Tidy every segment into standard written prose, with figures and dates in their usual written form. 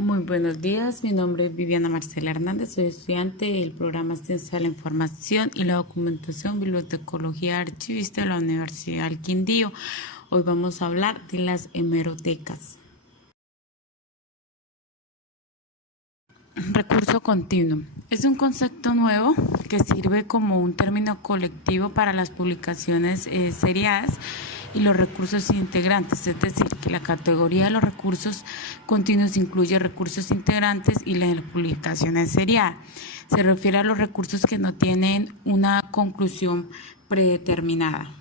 Muy buenos días, mi nombre es Viviana Marcela Hernández, soy estudiante del programa Ciencia de la Información y la Documentación, Bibliotecología Archivista de la Universidad del Quindío. Hoy vamos a hablar de las hemerotecas. Recurso continuo. Es un concepto nuevo que sirve como un término colectivo para las publicaciones seriadas y los recursos integrantes, es decir, que la categoría de los recursos continuos incluye recursos integrantes y las publicaciones seriadas. Se refiere a los recursos que no tienen una conclusión predeterminada.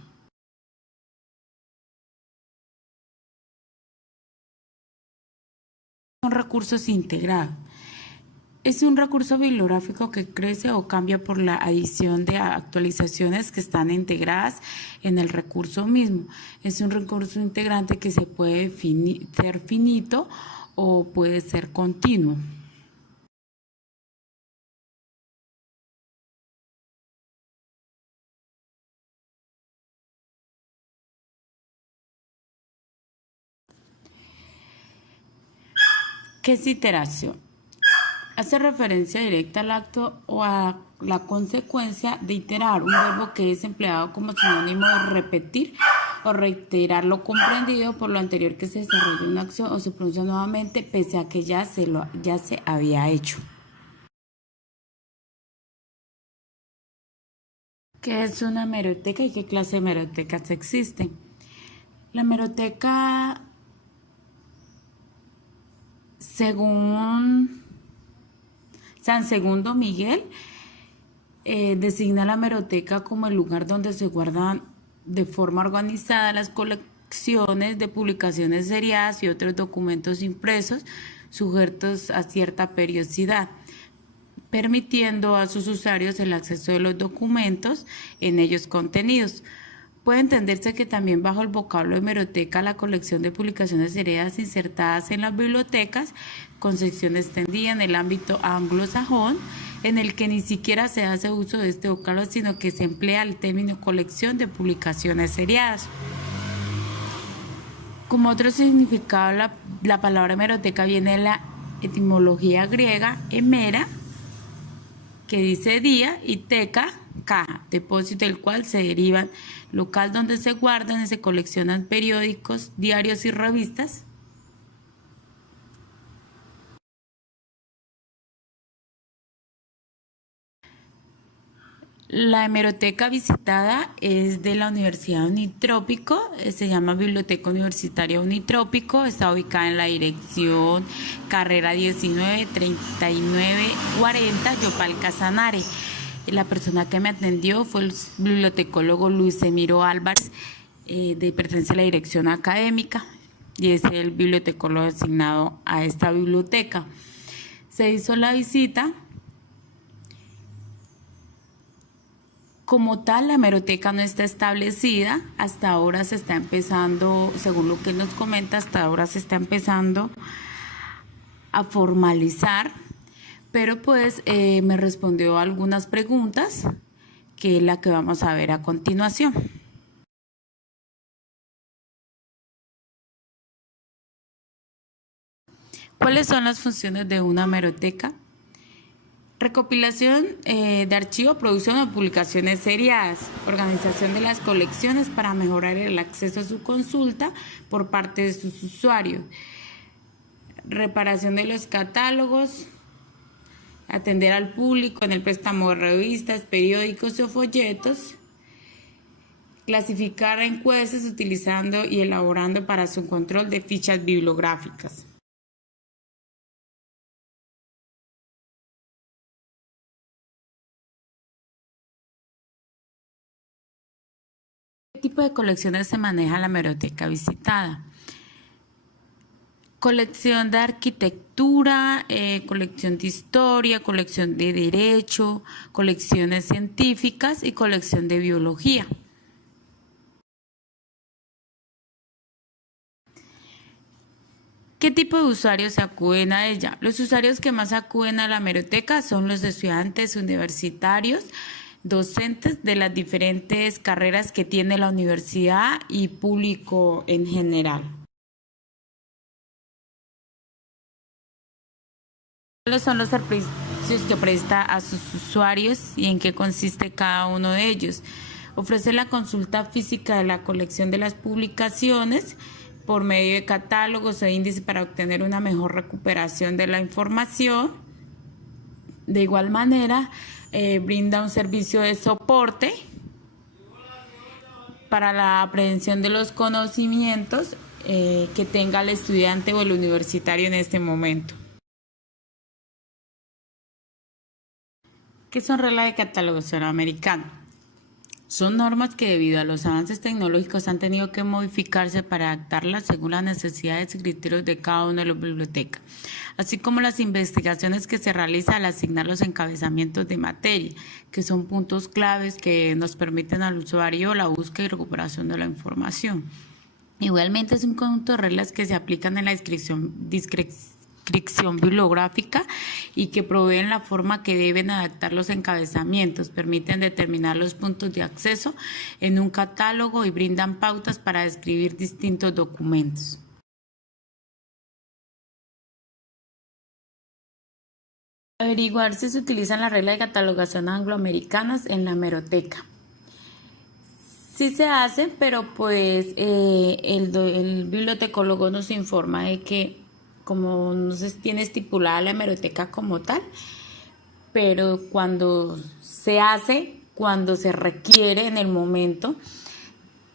Son recursos integrados. Es un recurso bibliográfico que crece o cambia por la adición de actualizaciones que están integradas en el recurso mismo. Es un recurso integrante que se puede ser finito o puede ser continuo. ¿Qué es iteración? Hace referencia directa al acto o a la consecuencia de iterar, un verbo que es empleado como sinónimo de repetir o reiterar lo comprendido por lo anterior que se desarrolla una acción o se pronuncia nuevamente pese a que ya se había hecho. ¿Qué es una hemeroteca y qué clase de hemerotecas existen? La hemeroteca, según San Segundo Miguel, designa la hemeroteca como el lugar donde se guardan de forma organizada las colecciones de publicaciones seriadas y otros documentos impresos sujetos a cierta periodicidad, permitiendo a sus usuarios el acceso de los documentos en ellos contenidos. Puede entenderse que también bajo el vocablo hemeroteca la colección de publicaciones seriadas insertadas en las bibliotecas, con sección extendida en el ámbito anglosajón, en el que ni siquiera se hace uso de este vocablo, sino que se emplea el término colección de publicaciones seriadas. Como otro significado, la palabra hemeroteca viene de la etimología griega hemera, que dice día, y teca, caja, depósito del cual se derivan, local donde se guardan y se coleccionan periódicos, diarios y revistas. La hemeroteca visitada es de la Universidad Unitrópico, se llama Biblioteca Universitaria Unitrópico, está ubicada en la dirección carrera 19 39 40, Yopal Casanare. La persona que me atendió fue el bibliotecólogo Luis Emiro Álvarez, pertenece a la dirección académica y es el bibliotecólogo asignado a esta biblioteca. Se hizo la visita. Como tal, la hemeroteca no está establecida, hasta ahora se está empezando, según lo que nos comenta, hasta ahora se está empezando a formalizar, pero pues me respondió algunas preguntas, que es la que vamos a ver a continuación. ¿Cuáles son las funciones de una hemeroteca? Recopilación de archivo, producción o publicaciones seriadas, organización de las colecciones para mejorar el acceso a su consulta por parte de sus usuarios, reparación de los catálogos, atender al público en el préstamo de revistas, periódicos o folletos, clasificar encuestas utilizando y elaborando para su control de fichas bibliográficas. ¿Qué tipo de colecciones se maneja en la hemeroteca visitada? Colección de arquitectura, colección de historia, colección de derecho, colecciones científicas y colección de biología. ¿Qué tipo de usuarios acuden a ella? Los usuarios que más acuden a la hemeroteca son los estudiantes universitarios, docentes de las diferentes carreras que tiene la universidad y público en general. ¿Cuáles son los servicios que presta a sus usuarios y en qué consiste cada uno de ellos? Ofrece la consulta física de la colección de las publicaciones por medio de catálogos e índices para obtener una mejor recuperación de la información. De igual manera, brinda un servicio de soporte para la aprehensión de los conocimientos que tenga el estudiante o el universitario en este momento. ¿Qué son reglas de catalogación americana? Son normas que debido a los avances tecnológicos han tenido que modificarse para adaptarlas según las necesidades y criterios de cada una de las bibliotecas, así como las investigaciones que se realizan al asignar los encabezamientos de materia, que son puntos claves que nos permiten al usuario la búsqueda y recuperación de la información. Igualmente es un conjunto de reglas que se aplican en la descripción bibliográfica y que proveen la forma que deben adaptar los encabezamientos, permiten determinar los puntos de acceso en un catálogo y brindan pautas para describir distintos documentos. Averiguar si se utilizan las reglas de catalogación angloamericanas en la hemeroteca. Sí se hace, pero pues el bibliotecólogo nos informa de que como no se tiene estipulada la hemeroteca como tal, pero cuando se hace, cuando se requiere en el momento,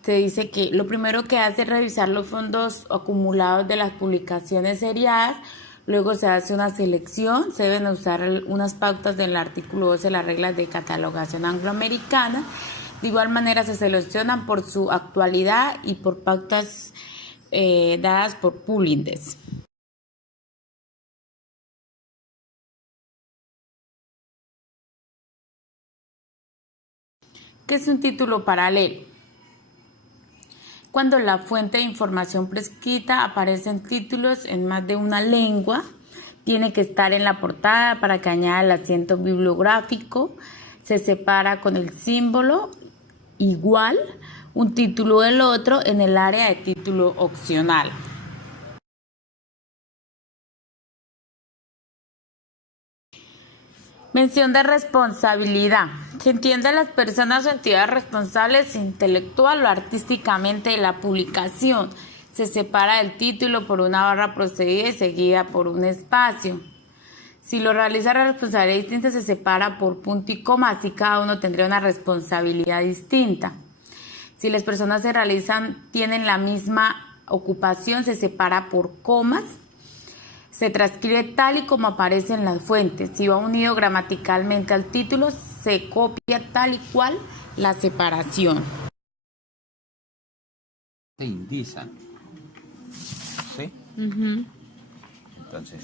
se dice que lo primero que hace es revisar los fondos acumulados de las publicaciones seriadas, luego se hace una selección, se deben usar unas pautas del artículo 12 de las reglas de catalogación angloamericana. De igual manera se seleccionan por su actualidad y por pautas dadas por Pullindex. ¿Qué es un título paralelo? Cuando la fuente de información prescrita aparecen títulos en más de una lengua, tiene que estar en la portada para que añada el asiento bibliográfico, se separa con el símbolo igual un título del otro en el área de título opcional. Mención de responsabilidad. Se entiende a las personas o entidades responsables intelectual o artísticamente de la publicación. Se separa el título por una barra procedida y seguida por un espacio. Si lo realiza la responsabilidad distinta, se separa por punto y coma, así cada uno tendría una responsabilidad distinta. Si las personas tienen la misma ocupación, se separa por comas. Se transcribe tal y como aparece en las fuentes. Si va unido gramaticalmente al título, se copia tal y cual la separación. Se indican, ¿sí? Entonces,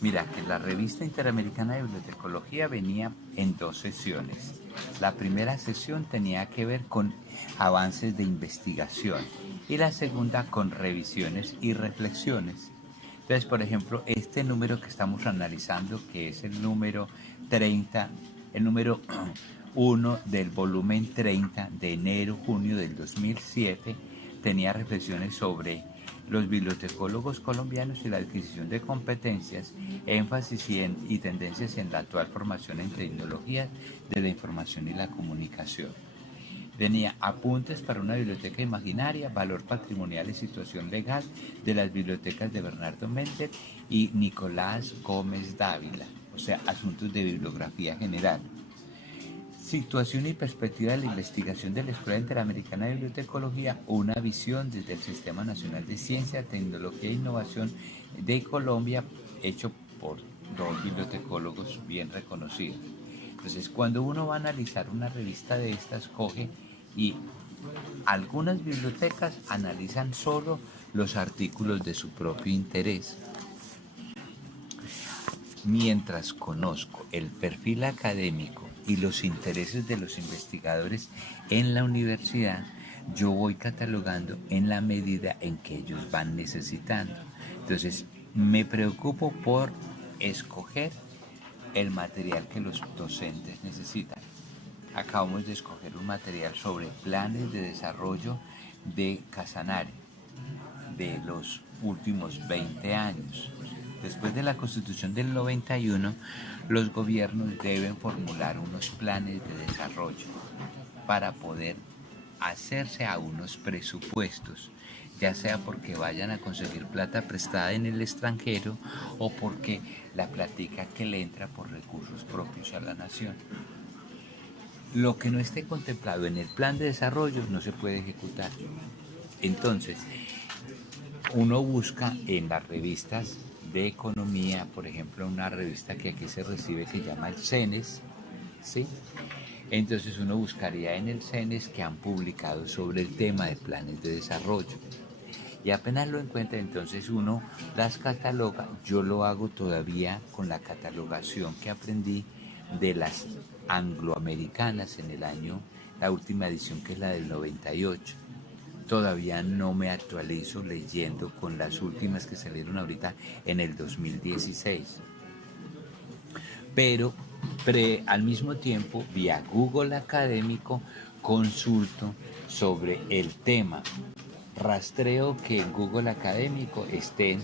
mira que la revista Interamericana de Bibliotecología venía en 2 sesiones. La primera sesión tenía que ver con avances de investigación y la segunda con revisiones y reflexiones. Entonces, por ejemplo, este número que estamos analizando, que es el número 30, el número 1 del volumen 30 de enero-junio del 2007, tenía reflexiones sobre los bibliotecólogos colombianos y la adquisición de competencias, énfasis y tendencias en la actual formación en tecnologías de la información y la comunicación. Tenía apuntes para una biblioteca imaginaria, valor patrimonial y situación legal de las bibliotecas de Bernardo Méndez y Nicolás Gómez Dávila, o sea, asuntos de bibliografía general. Situación y perspectiva de la investigación de la Escuela Interamericana de Bibliotecología, una visión desde el Sistema Nacional de Ciencia, Tecnología e Innovación de Colombia, hecho por 2 bibliotecólogos bien reconocidos. Entonces, cuando uno va a analizar una revista de estas, coge y algunas bibliotecas analizan solo los artículos de su propio interés. Mientras conozco el perfil académico y los intereses de los investigadores en la universidad, yo voy catalogando en la medida en que ellos van necesitando. Entonces, me preocupo por escoger el material que los docentes necesitan. Acabamos de escoger un material sobre planes de desarrollo de Casanare de los últimos 20 años. Después de la Constitución del 91, los gobiernos deben formular unos planes de desarrollo para poder hacerse a unos presupuestos, ya sea porque vayan a conseguir plata prestada en el extranjero o porque la plática que le entra por recursos propios a la nación. Lo que no esté contemplado en el plan de desarrollo no se puede ejecutar. Entonces, uno busca en las revistas de economía, por ejemplo, una revista que aquí se recibe se llama el CENES, ¿sí? Entonces uno buscaría en el CENES que han publicado sobre el tema de planes de desarrollo. Y apenas lo encuentra, entonces uno las cataloga. Yo lo hago todavía con la catalogación que aprendí de las angloamericanas en el año, la última edición que es la del 98. Todavía no me actualizo leyendo con las últimas que salieron ahorita en el 2016. Pero al mismo tiempo, vía Google Académico, consulto sobre el tema. Rastreo que en Google Académico estén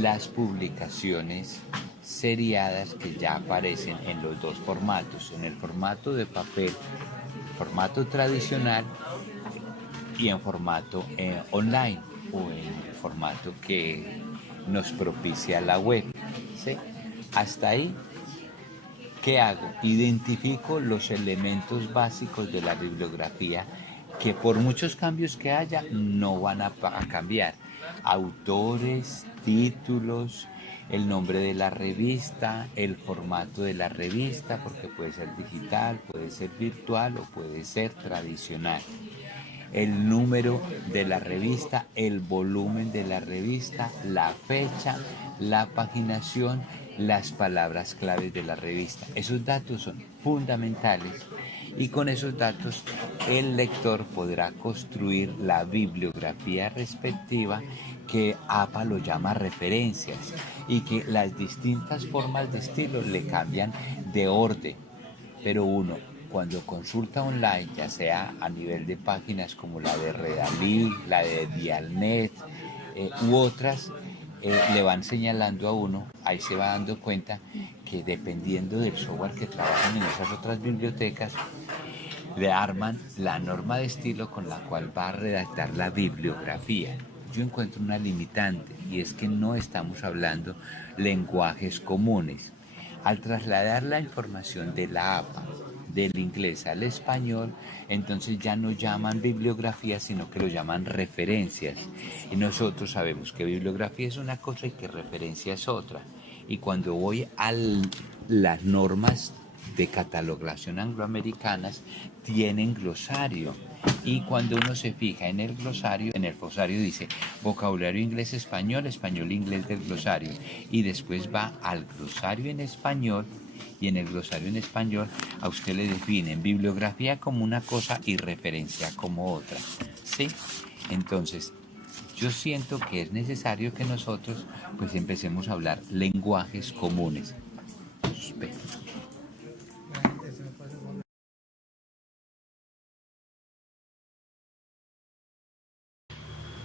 las publicaciones seriadas que ya aparecen en los dos formatos, en el formato de papel, formato tradicional, y en formato online o en el formato que nos propicia la web, ¿sí? Hasta ahí, ¿qué hago? Identifico los elementos básicos de la bibliografía que por muchos cambios que haya no van a cambiar. Autores, títulos, el nombre de la revista, el formato de la revista, porque puede ser digital, puede ser virtual o puede ser tradicional. El número de la revista, el volumen de la revista, la fecha, la paginación, las palabras claves de la revista. Esos datos son fundamentales y con esos datos el lector podrá construir la bibliografía respectiva que APA lo llama referencias y que las distintas formas de estilo le cambian de orden, pero uno cuando consulta online, ya sea a nivel de páginas como la de Redalí, la de Dialnet u otras, le van señalando a uno, ahí se va dando cuenta que dependiendo del software que trabajan en esas otras bibliotecas, le arman la norma de estilo con la cual va a redactar la bibliografía. Yo encuentro una limitante y es que no estamos hablando lenguajes comunes. Al trasladar la información de la APA del inglés al español, entonces ya no llaman bibliografía, sino que lo llaman referencias. Y nosotros sabemos que bibliografía es una cosa y que referencia es otra. Y cuando voy a las normas de catalogación angloamericanas, tienen glosario. Y cuando uno se fija en el glosario dice vocabulario inglés-español, español-inglés del glosario. Y después va al glosario en español, y en el glosario en español a usted le definen bibliografía como una cosa y referencia como otra, ¿sí? Entonces, yo siento que es necesario que nosotros pues empecemos a hablar lenguajes comunes.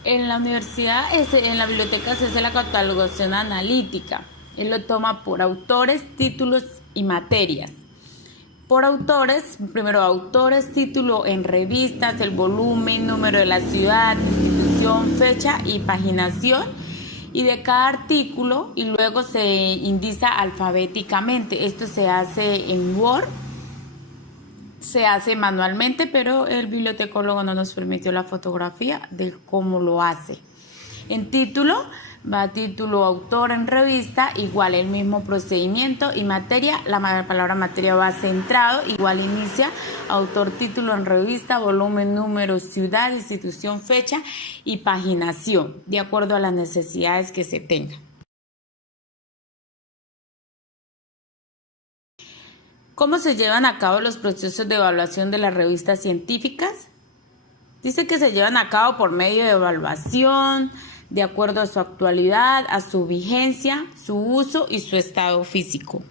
En la universidad, en la biblioteca se hace la catalogación analítica. Él lo toma por autores, títulos y materias. Por autores, primero autores, título en revistas, el volumen, número de la ciudad, institución, fecha y paginación, y de cada artículo, y luego se indica alfabéticamente. Esto se hace en Word, se hace manualmente, pero el bibliotecólogo no nos permitió la fotografía de cómo lo hace. En título, va título, autor en revista, igual el mismo procedimiento, y materia, la palabra materia va centrado, igual inicia, autor, título en revista, volumen, número, ciudad, institución, fecha y paginación, de acuerdo a las necesidades que se tengan. ¿Cómo se llevan a cabo los procesos de evaluación de las revistas científicas? Dice que se llevan a cabo por medio de evaluación, de acuerdo a su actualidad, a su vigencia, su uso y su estado físico.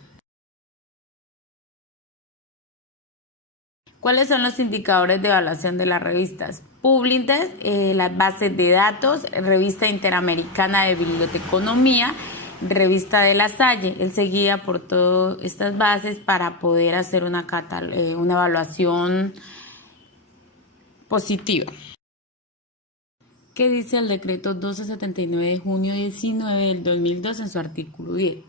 ¿Cuáles son los indicadores de evaluación de las revistas? Publintest, las bases de datos, Revista Interamericana de Biblioteconomía revista de La Salle. Él seguía por todas estas bases para poder hacer una evaluación positiva. ¿Qué dice el decreto 1279 de junio 19 del 2002 en su artículo 10?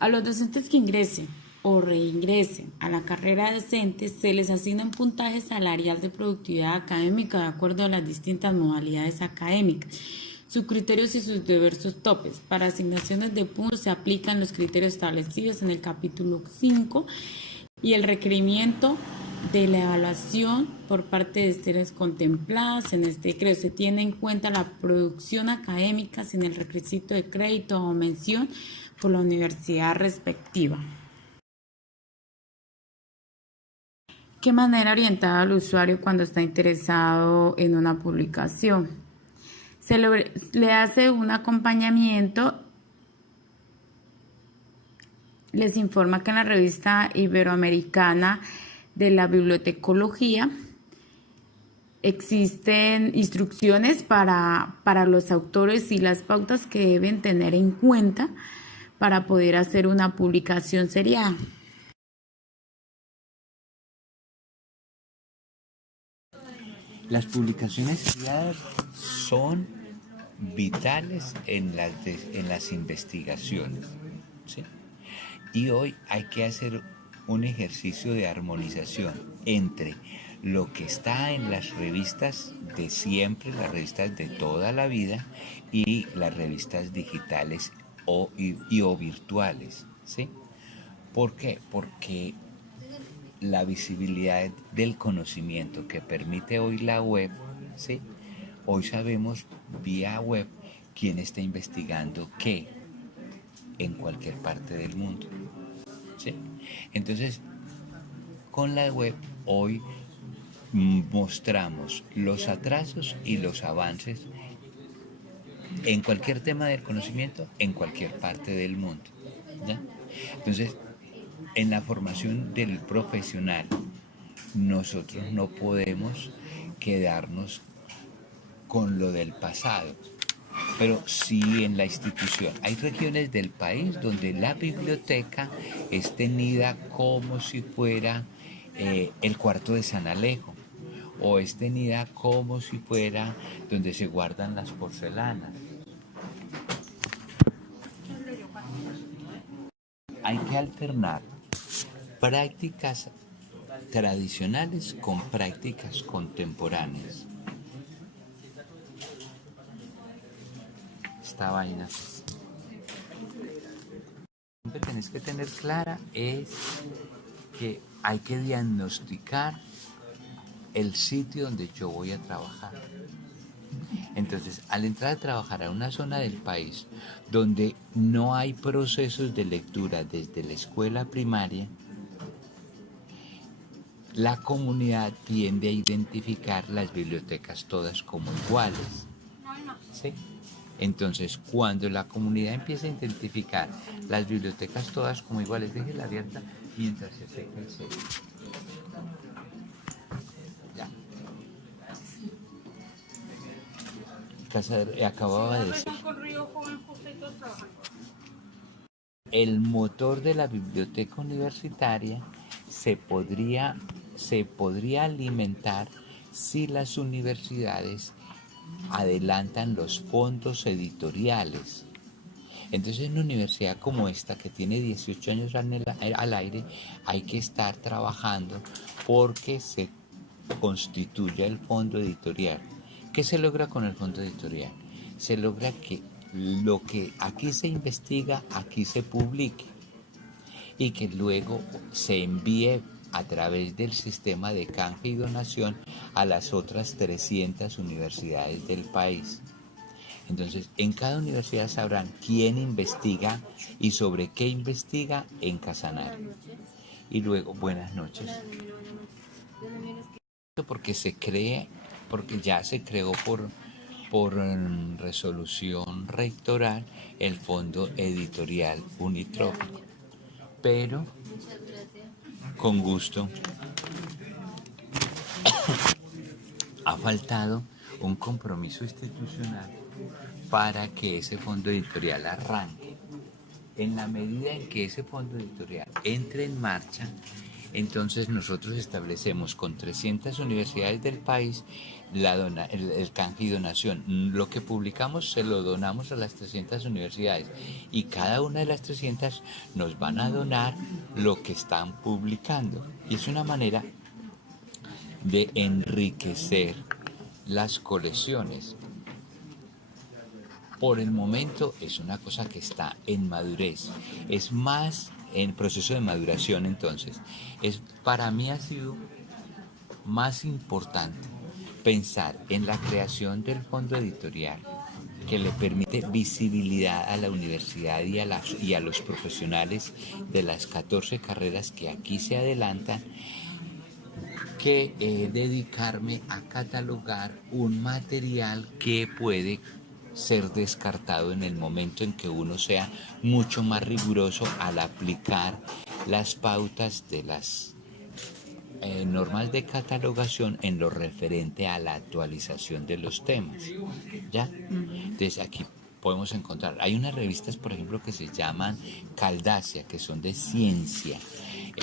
A los docentes que ingresen o reingresen a la carrera docente se les asigna un puntaje salarial de productividad académica de acuerdo a las distintas modalidades académicas, sus criterios y sus diversos topes. Para asignaciones de puntos se aplican los criterios establecidos en el capítulo 5 y el requerimiento de la evaluación por parte de ustedes contempladas en este decreto. Se tiene en cuenta la producción académica sin el requisito de crédito o mención por la universidad respectiva. ¿Qué manera orientar al usuario cuando está interesado en una publicación? Se le hace un acompañamiento. Les informa que en la revista iberoamericana de la bibliotecología existen instrucciones para los autores y las pautas que deben tener en cuenta para poder hacer una publicación seriada. Las publicaciones seriadas son vitales en las investigaciones, ¿sí? Y hoy hay que hacer un ejercicio de armonización entre lo que está en las revistas de siempre, las revistas de toda la vida, y las revistas digitales o virtuales, ¿sí? ¿Por qué? Porque la visibilidad del conocimiento que permite hoy la web, ¿sí? Hoy sabemos vía web quién está investigando qué en cualquier parte del mundo, ¿sí? Entonces, con la web hoy mostramos los atrasos y los avances en cualquier tema del conocimiento en cualquier parte del mundo, ¿ya? Entonces, en la formación del profesional, nosotros no podemos quedarnos con lo del pasado, pero sí en la institución. Hay regiones del país donde la biblioteca es tenida como si fuera el cuarto de San Alejo, o es tenida como si fuera donde se guardan las porcelanas. Hay que alternar prácticas tradicionales con prácticas contemporáneas. Esta vaina que tenés que tener clara es que hay que diagnosticar el sitio donde yo voy a trabajar. Entonces, al entrar a trabajar a una zona del país donde no hay procesos de lectura desde la escuela primaria, la comunidad tiende a identificar las bibliotecas todas como iguales, ¿sí? Entonces, cuando la comunidad empieza a identificar las bibliotecas todas como iguales, déjela abierta mientras se seca el sello. Ya. Acababa de decir. El motor de la biblioteca universitaria se podría alimentar si las universidades adelantan los fondos editoriales. Entonces, en una universidad como esta, que tiene 18 años al aire, hay que estar trabajando porque se constituya el fondo editorial. ¿Qué se logra con el fondo editorial? Se logra que lo que aquí se investiga, aquí se publique, y que luego se envíe a través del sistema de canje y donación a las otras 300 universidades del país. Entonces, en cada universidad sabrán quién investiga y sobre qué investiga en Casanare. Y luego, buenas noches. Porque ya se creó por resolución rectoral el Fondo Editorial Unitrópico. Pero, con gusto, ha faltado un compromiso institucional para que ese fondo editorial arranque. En la medida en que ese fondo editorial entre en marcha, entonces nosotros establecemos con 300 universidades del país el canje y donación. Lo que publicamos se lo donamos a las 300 universidades y cada una de las 300 nos van a donar lo que están publicando. Y es una manera de enriquecer las colecciones. Por el momento es una cosa que está en madurez, es más en proceso de maduración. Entonces para mí ha sido más importante pensar en la creación del fondo editorial que le permite visibilidad a la universidad y a los profesionales de las 14 carreras que aquí se adelantan, que dedicarme a catalogar un material que puede ser descartado en el momento en que uno sea mucho más riguroso al aplicar las pautas de las normas de catalogación en lo referente a la actualización de los temas. ¿Ya? Entonces aquí podemos encontrar, hay unas revistas, por ejemplo, que se llaman Caldacia, que son de ciencia,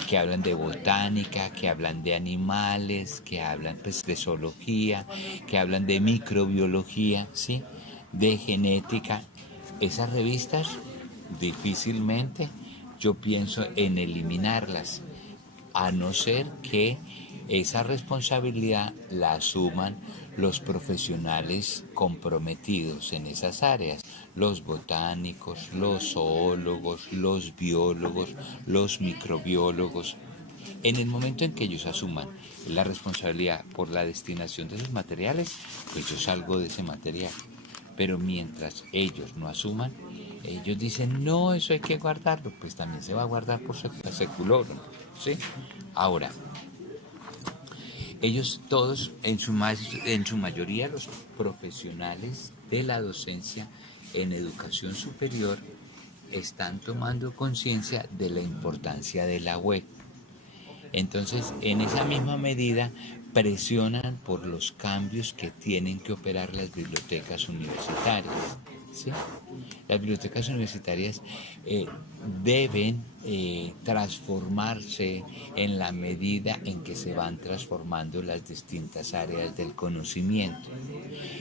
que hablan de botánica, que hablan de animales, que hablan pues, de zoología, que hablan de microbiología, ¿sí? De genética. Esas revistas difícilmente yo pienso en eliminarlas, a no ser que esa responsabilidad la asuman los profesionales comprometidos en esas áreas, los botánicos, los zoólogos, los biólogos, los microbiólogos. En el momento en que ellos asuman la responsabilidad por la destinación de sus materiales, pues yo salgo de ese material. Pero mientras ellos no asuman, ellos dicen, no, eso hay que guardarlo, pues también se va a guardar por seculorum, ¿sí? Ahora, ellos todos, en su mayoría los profesionales de la docencia en educación superior, están tomando conciencia de la importancia de la web. Entonces, en esa misma medida, presionan por los cambios que tienen que operar las bibliotecas universitarias, ¿sí? Las bibliotecas universitarias deben transformarse en la medida en que se van transformando las distintas áreas del conocimiento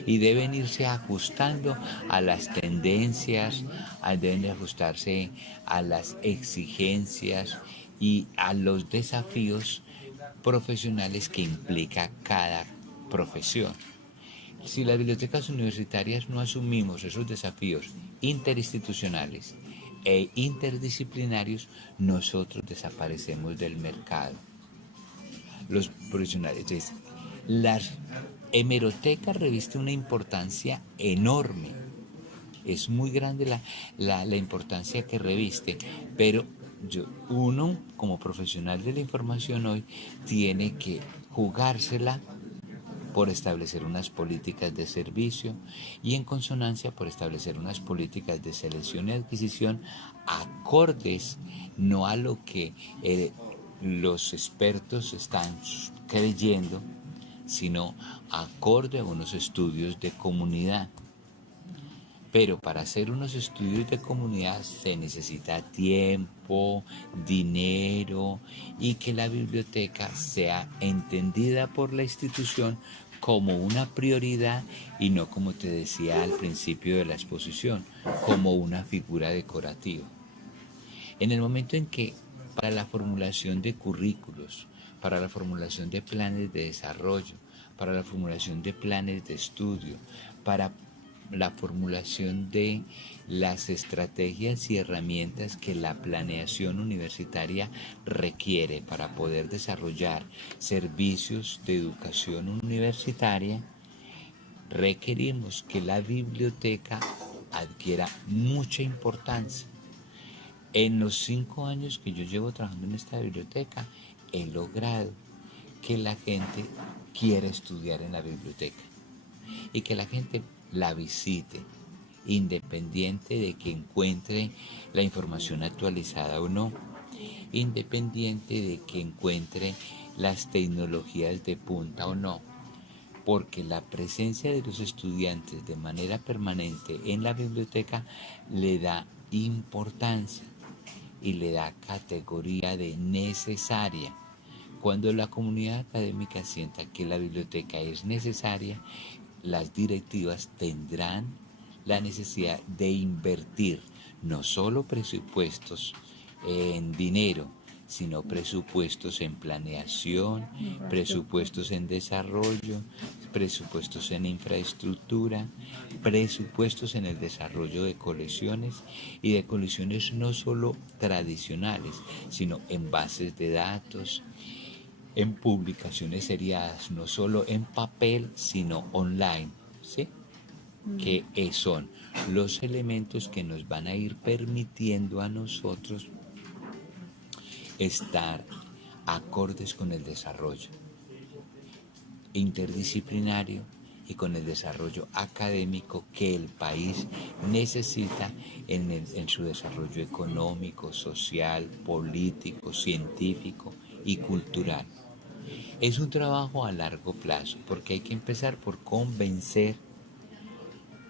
y deben irse ajustando a las tendencias, deben ajustarse a las exigencias y a los desafíos profesionales que implica cada profesión. Si las bibliotecas universitarias no asumimos esos desafíos interinstitucionales e interdisciplinarios, nosotros desaparecemos del mercado. Los profesionales, la hemeroteca reviste una importancia enorme. Es muy grande la importancia que reviste, pero uno, como profesional de la información hoy, tiene que jugársela por establecer unas políticas de servicio y en consonancia por establecer unas políticas de selección y adquisición acordes no a lo que los expertos están creyendo, sino acorde a unos estudios de comunidad. Pero para hacer unos estudios de comunidad se necesita tiempo, dinero y que la biblioteca sea entendida por la institución como una prioridad y no, como te decía al principio de la exposición, como una figura decorativa. En el momento en que para la formulación de currículos, para la formulación de planes de desarrollo, para la formulación de planes de estudio, para la formulación de las estrategias y herramientas que la planeación universitaria requiere para poder desarrollar servicios de educación universitaria, requerimos que la biblioteca adquiera mucha importancia. En los 5 años que yo llevo trabajando en esta biblioteca, he logrado que la gente quiera estudiar en la biblioteca y que la gente la visite, independiente de que encuentre la información actualizada o no, independiente de que encuentre las tecnologías de punta o no, porque la presencia de los estudiantes de manera permanente en la biblioteca le da importancia y le da categoría de necesaria. Cuando la comunidad académica sienta que la biblioteca es necesaria, las directivas tendrán la necesidad de invertir no solo presupuestos en dinero, sino presupuestos en planeación, presupuestos en desarrollo, presupuestos en infraestructura, presupuestos en el desarrollo de colecciones y de colecciones no solo tradicionales, sino en bases de datos, en publicaciones seriadas, no solo en papel, sino online, ¿sí? Que son los elementos que nos van a ir permitiendo a nosotros estar acordes con el desarrollo interdisciplinario y con el desarrollo académico que el país necesita en su desarrollo económico, social, político, científico y cultural. Es un trabajo a largo plazo porque hay que empezar por convencer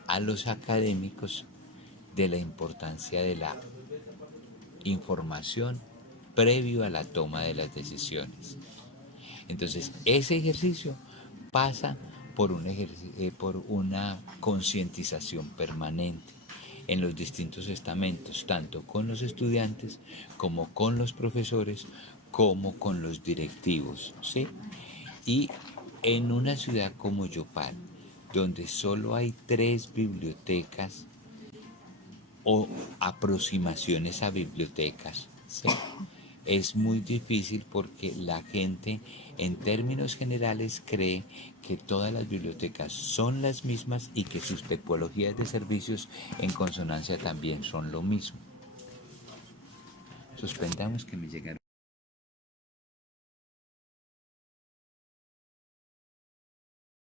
a los académicos de la importancia de la información previo a la toma de las decisiones. Entonces, ese ejercicio pasa por una concientización permanente en los distintos estamentos, tanto con los estudiantes como con los profesores, como con los directivos, ¿sí? Y en una ciudad como Yopal, donde solo hay 3 bibliotecas o aproximaciones a bibliotecas, ¿sí? Es muy difícil porque la gente en términos generales cree que todas las bibliotecas son las mismas y que sus tipologías de servicios en consonancia también son lo mismo. Suspendamos que me llegaron.